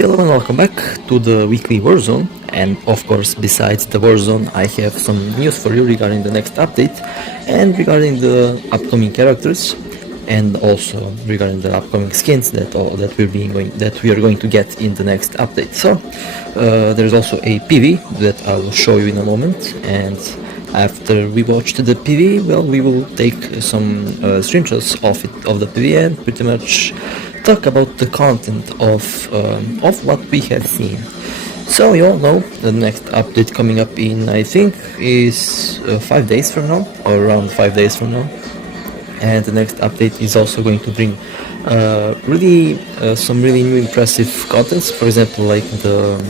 Hello and welcome back to the weekly Warzone, and of course besides the Warzone I have some news for you regarding the next update and regarding the upcoming characters and also regarding the upcoming skins that we are going to get in the next update. So there's also a PV that I will show you in a moment, and after we watched the PV, well, we will take some screenshots of the PV and pretty much talk about the content of what we have seen. So you all know the next update coming up in, I think, is 5 days from now, or around 5 days from now. And the next update is also going to bring some really new impressive contents, for example like the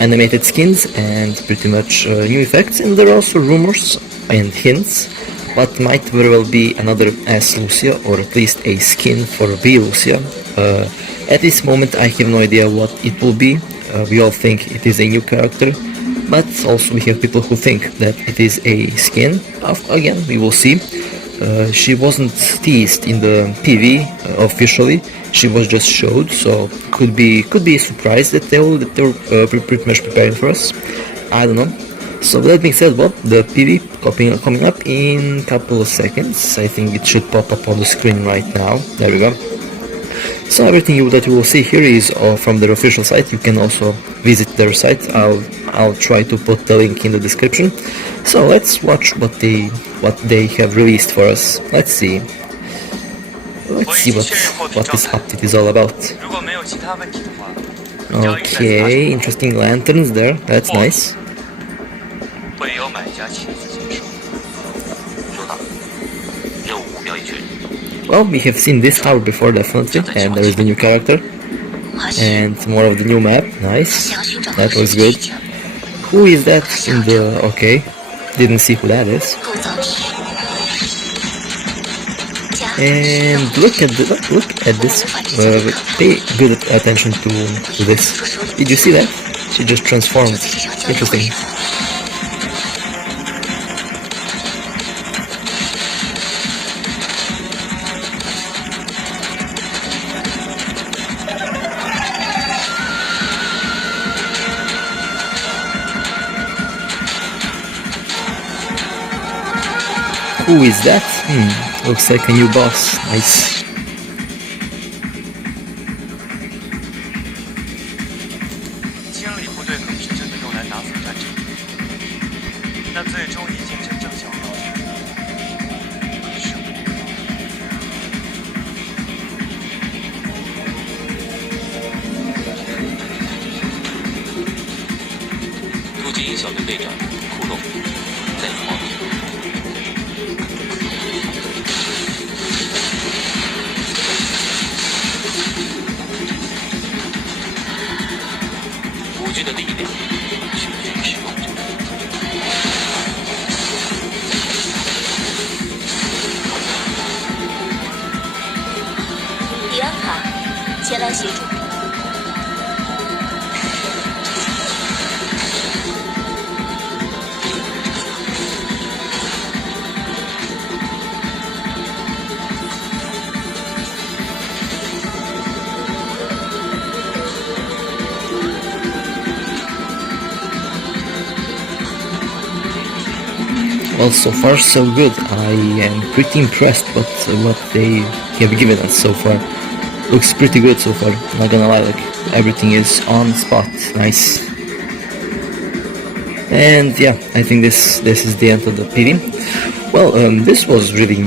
animated skins and pretty much new effects, and there are also rumors and hints what might very well be another S Lucia, or at least a skin for B Lucia. At this moment I have no idea what it will be. We all think it is a new character, but also we have people who think that it is a skin. Again, we will see. She wasn't teased in the PV officially, she was just showed, so could be a surprise that they're pretty much preparing for us. I don't know. So that being said, well, the PV coming up in a couple of seconds. I think it should pop up on the screen right now. There we go. So everything that you will see here is from their official site. You can also visit their site. I'll try to put the link in the description. So let's watch what they have released for us. Let's see what this update is all about. Okay, interesting lanterns there. That's nice. Well, we have seen this tower before, definitely, and there is the new character and more of the new map. Nice, that was good. Who is that in the... okay, didn't see who that is. And look at this. Pay good attention to this. Did you see that? She just transformed. Interesting. Who is that? Looks like a new boss. Nice. Well, so far so good. I am pretty impressed with what they have given us so far. Looks pretty good so far, not gonna lie, like everything is on spot. Nice. And yeah, I think this is the end of the PV. Well, this was really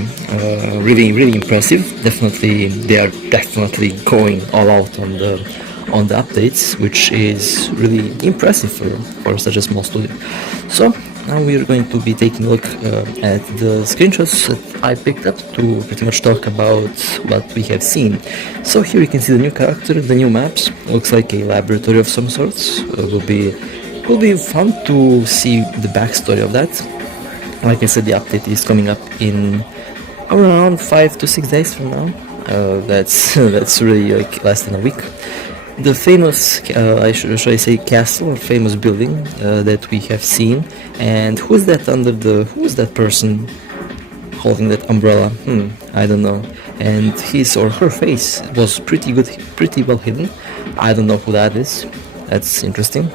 impressive. Definitely, they are definitely going all out on the updates, which is really impressive for such a small studio. So now we are going to be taking a look at the screenshots that I picked up to pretty much talk about what we have seen. So here you can see the new character, the new maps. Looks like a laboratory of some sorts. Will be fun to see the backstory of that. Like I said, the update is coming up in around 5 to 6 days from now. That's really like less than a week. The famous, should I say castle or famous building that we have seen, and who's that who's that person holding that umbrella? I don't know. And his or her face was pretty well hidden. I don't know who that is. That's interesting.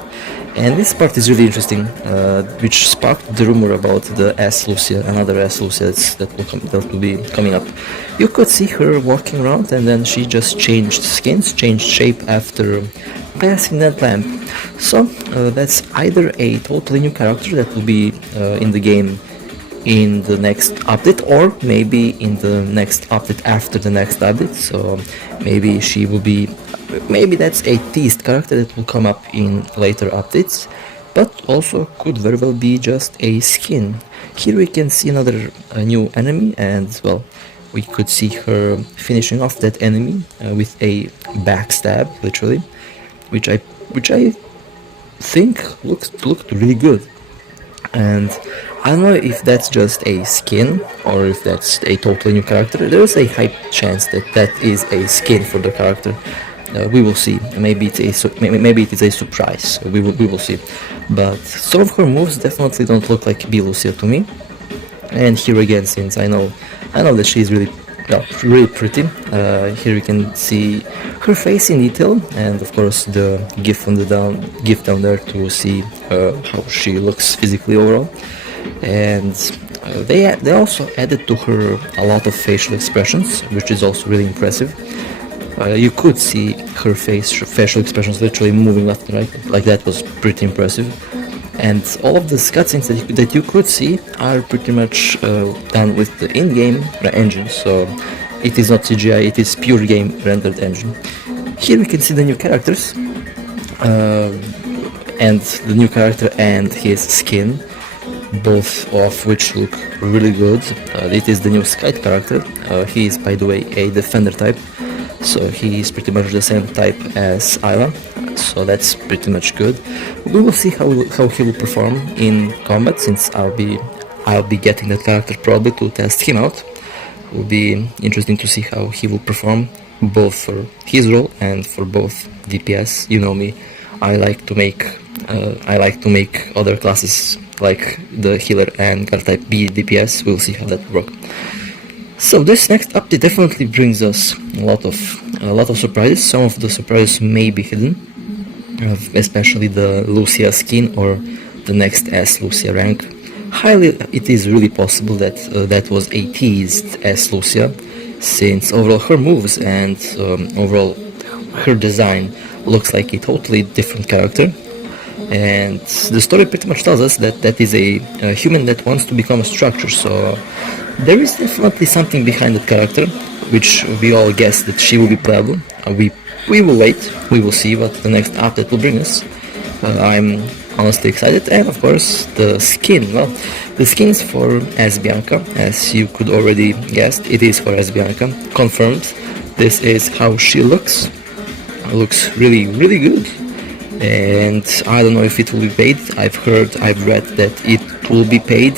And this part is really interesting, which sparked the rumor about the S Lucia, another S Lucia that will be coming up. You could see her walking around, and then she just changed skins, changed shape after passing that lamp. So that's either a totally new character that will be in the game in the next update, or maybe in the next update after the next update. So maybe she will be, maybe that's a teased character that will come up in later updates, but also could very well be just a skin. Here we can see another new enemy, and well, we could see her finishing off that enemy with a backstab, literally, which I think looked really good. And I don't know if that's just a skin or if that's a totally new character. There is a high chance that that is a skin for the character. We will see. Maybe it is a surprise. We will see. But some of her moves definitely don't look like Lucia to me. And here again, since I know that she's really pretty. Here we can see her face in detail, and of course the GIF down there to see how she looks physically overall. And they also added to her a lot of facial expressions, which is also really impressive. You could see her facial expressions literally moving left and right, like that was pretty impressive. And all of the cutscenes that you could see are pretty much done with the in-game engine, so it is not CGI, it is pure game rendered engine. Here we can see the new characters, and the new character and his skin, both of which look really good. It is the new Skite character. He is, by the way, a defender type, so he is pretty much the same type as Isla, so that's pretty much good. We will see how he will perform in combat, since I'll be getting that character probably to test him out. It will be interesting to see how he will perform, both for his role and for both DPS. You know me, I like to make other classes like the healer and guard type be DPS. We'll see how that will work. So this next update definitely brings us a lot of surprises. Some of the surprises may be hidden, especially the Lucia skin or the next S Lucia rank. It is really possible that that was a teased S Lucia, since overall her moves and overall her design looks like a totally different character. And the story pretty much tells us that that is a human that wants to become a structure, so there is definitely something behind that character, which we all guess that she will be playable. We will wait, we will see what the next update will bring us. I'm honestly excited, and of course the skin. Well, the skin is for Bianca, as you could already guess. It is for Bianca, confirmed. This is how she looks. Looks really, really good. And I don't know if it will be paid. I've read that it will be paid.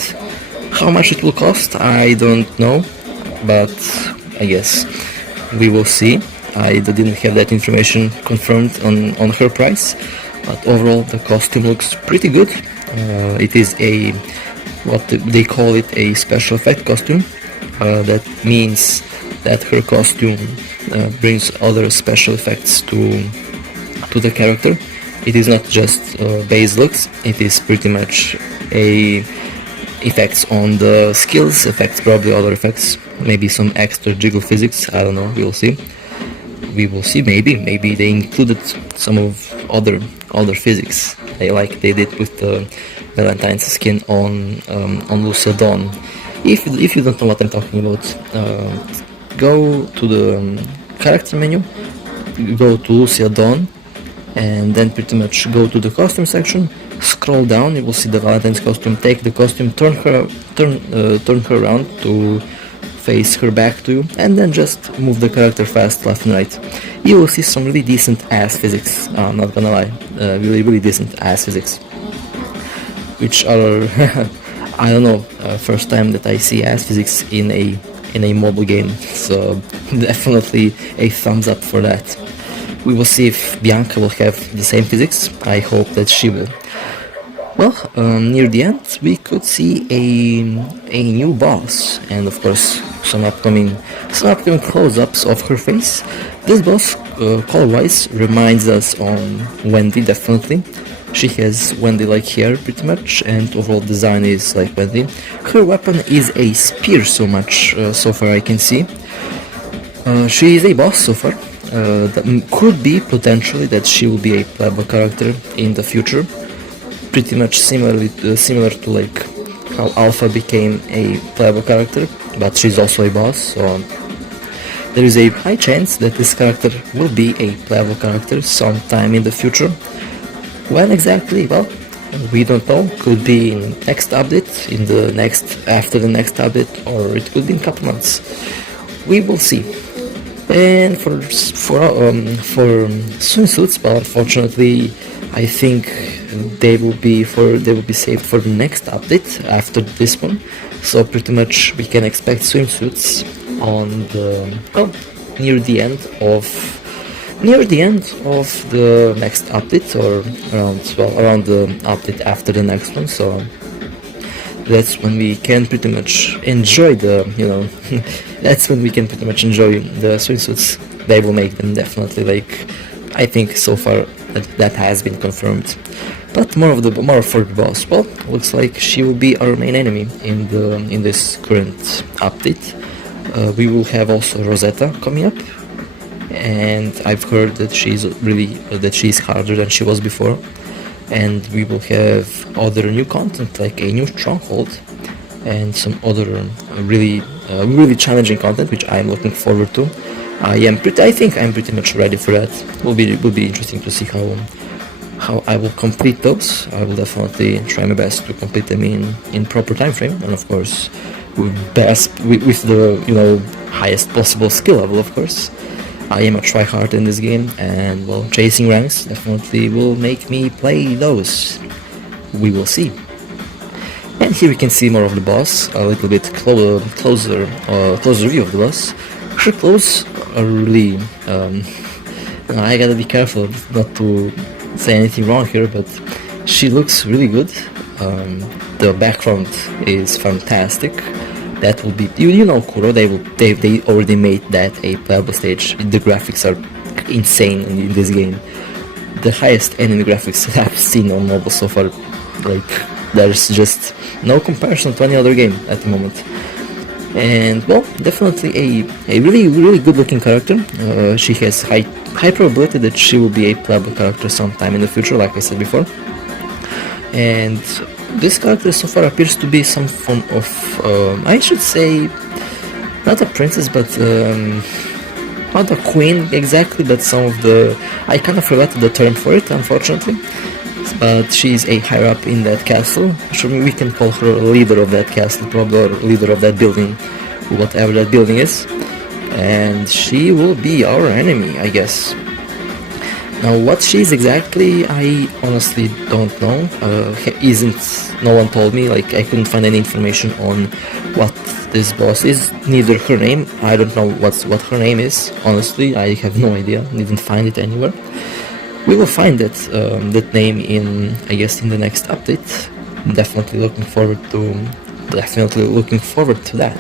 How much it will cost, I don't know, but I guess we will see. I didn't have that information confirmed on her price, but overall the costume looks pretty good. It is what they call it, a special effect costume. That means that her costume brings other special effects to the character. It is not just base looks, it is pretty much effects on the skills, effects, probably other effects, maybe some extra jiggle physics, I don't know, we will see. We will see, maybe they included some of other physics, like they did with the Valentine's skin on Lucia Dawn. If you don't know what I'm talking about, go to the character menu, go to Lucia Dawn, and then pretty much go to the costume section, scroll down, you will see the Valentine's costume, take the costume, turn her around to face her back to you, and then just move the character fast left and right. You will see some really decent ass physics, I'm not gonna lie, really decent ass physics, which are I don't know, first time that I see ass physics in a mobile game, so definitely a thumbs up for that. We will see if Bianca will have the same physics. I hope that she will. Well, near the end, we could see a new boss, and of course, some upcoming close-ups of her face. This boss, color-wise, reminds us on Wendy, definitely. She has Wendy-like hair, pretty much, and overall design is like Wendy. Her weapon is a spear, so far I can see. She is a boss so far. Could be potentially that she will be a playable character in the future. Pretty much similar to like how Alpha became a playable character, but she's also a boss, so there is a high chance that this character will be a playable character sometime in the future. When exactly? Well, we don't know. Could be in next update, after the next update, or it could be in a couple months. We will see. And for swimsuits, well, unfortunately, I think they will be saved for the next update after this one. So pretty much we can expect swimsuits on near the end of the next update, or around the update after the next one. So that's when we can pretty much enjoy that's when we can pretty much enjoy the swimsuits. They will make them, definitely. Like, I think so far that has been confirmed. But more for the boss. Well, looks like she will be our main enemy in this current update. We will have also Rosetta coming up, and I've heard that she's harder than she was before. And we will have other new content, like a new stronghold and some other really challenging content, which I'm looking forward to. I think I'm pretty much ready for that. Will be interesting to see how I will complete those. I will definitely try my best to complete them in proper time frame, and of course with the highest possible skill level, of course. I am a tryhard in this game, and well, chasing ranks definitely will make me play those. We will see. And here we can see more of the boss, a little bit closer view of the boss. Her clothes are really, I gotta be careful not to say anything wrong here, but she looks really good. The background is fantastic. That will be, Kuro, they already made that a playable stage. The graphics are insane in this game. The highest enemy graphics I've seen on mobile so far. Like, there's just no comparison to any other game at the moment. And well, definitely a really good looking character. She has high probability that she will be a playable character sometime in the future, like I said before. And this character so far appears to be some form of, I should say, not a princess, but not a queen exactly, but I kind of forgot the term for it, unfortunately. But she's a higher up in that castle. Sure, we can call her a leader of that castle, probably, or leader of that building, whatever that building is. And she will be our enemy, I guess. Now, what she's exactly, I honestly don't know. No one told me. Like, I couldn't find any information on what this boss is. Neither her name. I don't know what her name is. Honestly, I have no idea. Didn't find it anywhere. We will find that name in the next update. Definitely looking forward to that.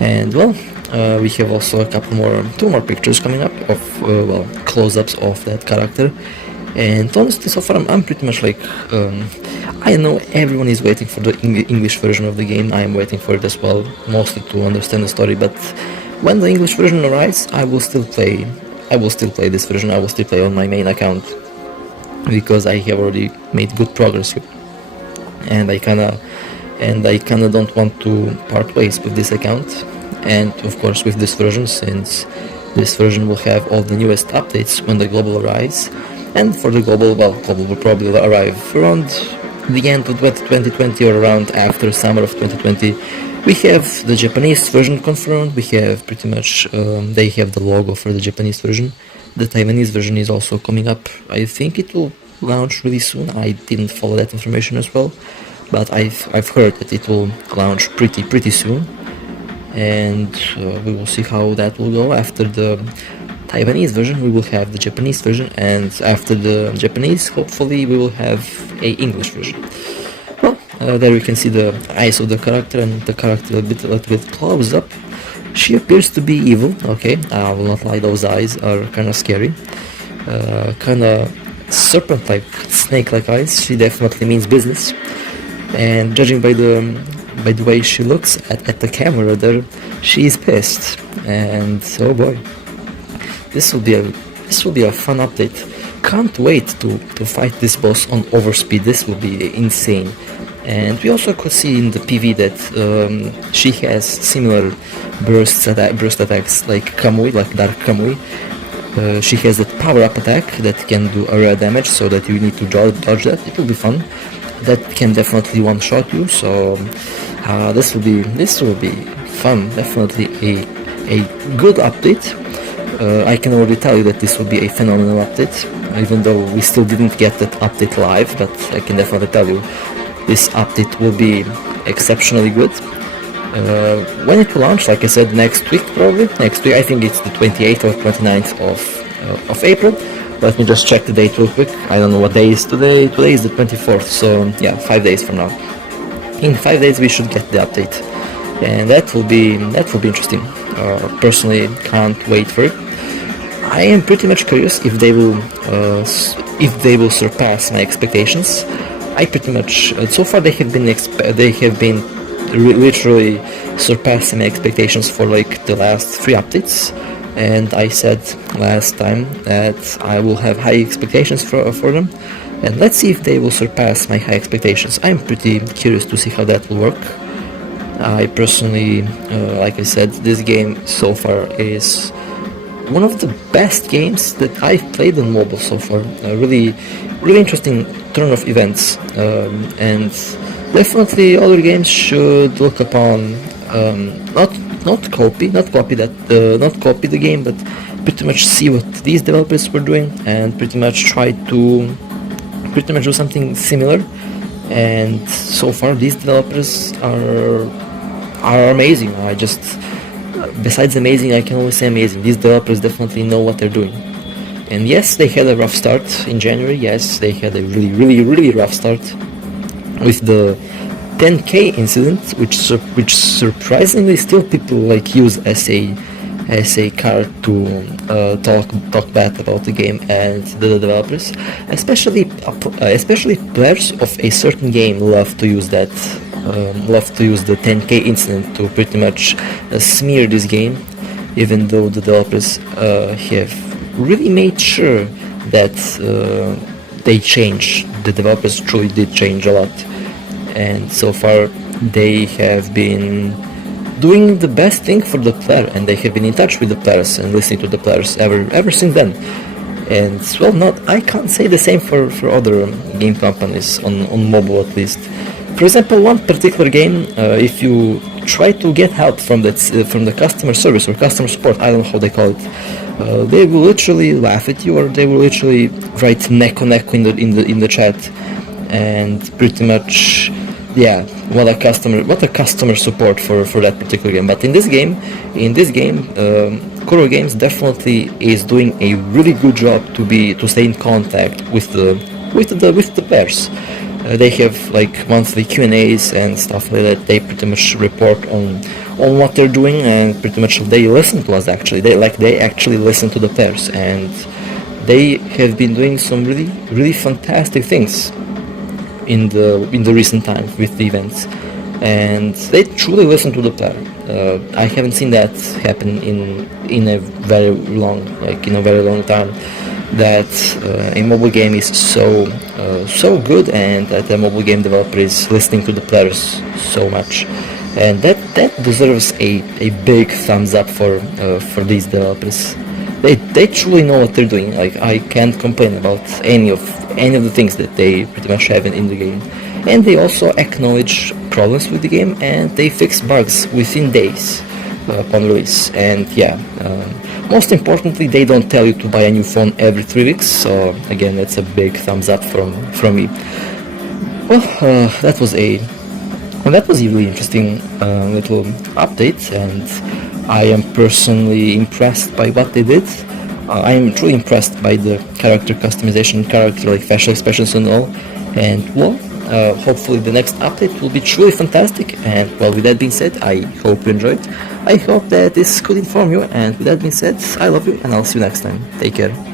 And well, we have also two more pictures coming up of close-ups of that character. And honestly, so far I'm pretty much like, I know everyone is waiting for the English version of the game. I am waiting for it as well, mostly to understand the story. But when the English version arrives, I will still play this version. I will still play on my main account, because I have already made good progress here, and I kinda don't want to part ways with this account, and of course with this version, since this version will have all the newest updates when the global arrives. And for the global will probably arrive around the end of 2020 or around after summer of 2020. We have the Japanese version confirmed. We have pretty much, they have the logo for the Japanese version. The Taiwanese version is also coming up. I think it will launch really soon. I didn't follow that information as well, but I've heard that it will launch pretty soon. And we will see how that will go after the Taiwanese version, we will have the Japanese version, and after the Japanese, hopefully we will have a English version. Well, there we can see the eyes of the character, and the character a little bit close up. She appears to be evil, okay, I will not lie, those eyes are kinda scary. Kinda serpent-like, snake-like eyes. She definitely means business. And judging by the way she looks at the camera there, she is pissed. And oh boy, this will be a fun update. Can't wait to fight this boss on overspeed. This will be insane. And we also could see in the PV that she has similar burst attacks like Kamui, like Dark Kamui. She has that power-up attack that can do area damage, so that you need to dodge that. It will be fun. That can definitely one-shot you. So this will be fun. Definitely a good update. I can already tell you that this will be a phenomenal update, even though we still didn't get that update live. But I can definitely tell you, this update will be exceptionally good. When it will launch, like I said, next week probably. Next week, I think it's the 28th or 29th of April. Let me just check the date real quick. I don't know what day is today. Today is the 24th, so yeah, 5 days from now. In 5 days we should get the update, and that will be interesting. Personally, can't wait for it. I am pretty much curious if they will surpass my expectations. I pretty much so far they have been literally surpassing my expectations for like the last 3 updates, and I said last time that I will have high expectations for them, and let's see if they will surpass my high expectations. I'm pretty curious to see how that will work. I personally, like I said, this game so far is one of the best games that I've played on mobile so far. Really interesting turn of events, and definitely other games should look upon not copy the game, but pretty much see what these developers were doing and pretty much try to do something similar. And so far these developers are amazing. Besides amazing, I can only say amazing. These developers definitely know what they're doing. And yes, they had a rough start in January. Yes, they had a really rough start with the 10K incident, which surprisingly still people like use as a card to talk bad about the game and the developers. Especially players of a certain game love to use that. Love to use the 10K incident to pretty much smear this game, even though the developers have really made sure that they change. The developers truly did change a lot, and so far they have been doing the best thing for the player, and they have been in touch with the players and listening to the players ever since then. And well, I can't say the same for other game companies on mobile, at least. For example, one particular game, if you try to get help from the customer service or customer support, I don't know how they call it, they will literally laugh at you, or they will literally write neck on neck in the chat, and pretty much, yeah, what a customer support for that particular game. But in this game, Kuro Games definitely is doing a really good job to stay in contact with the players. They have like monthly Q&As and stuff like that. They pretty much report on what they're doing, and pretty much they listen to us. Actually, they actually listen to the players, and they have been doing some really fantastic things in the recent time with the events, and they truly listen to the player. I haven't seen that happen in a very long time, that a mobile game is so good, and that a mobile game developer is listening to the players so much, and that deserves a big thumbs up for these developers. They truly know what they're doing. Like, I can't complain about any of the things that they pretty much have in the game, and they also acknowledge problems with the game, and they fix bugs within days upon release. And yeah, most importantly, they don't tell you to buy a new phone every 3 weeks. So again, that's a big thumbs up from me. Well, that was a really interesting little update, and I am personally impressed by what they did. I'm truly impressed by the character customization, character like facial expressions and all. And well, hopefully the next update will be truly fantastic. And well, with that being said, I hope you enjoyed. I hope that this could inform you. And with that being said, I love you, and I'll see you next time. Take care.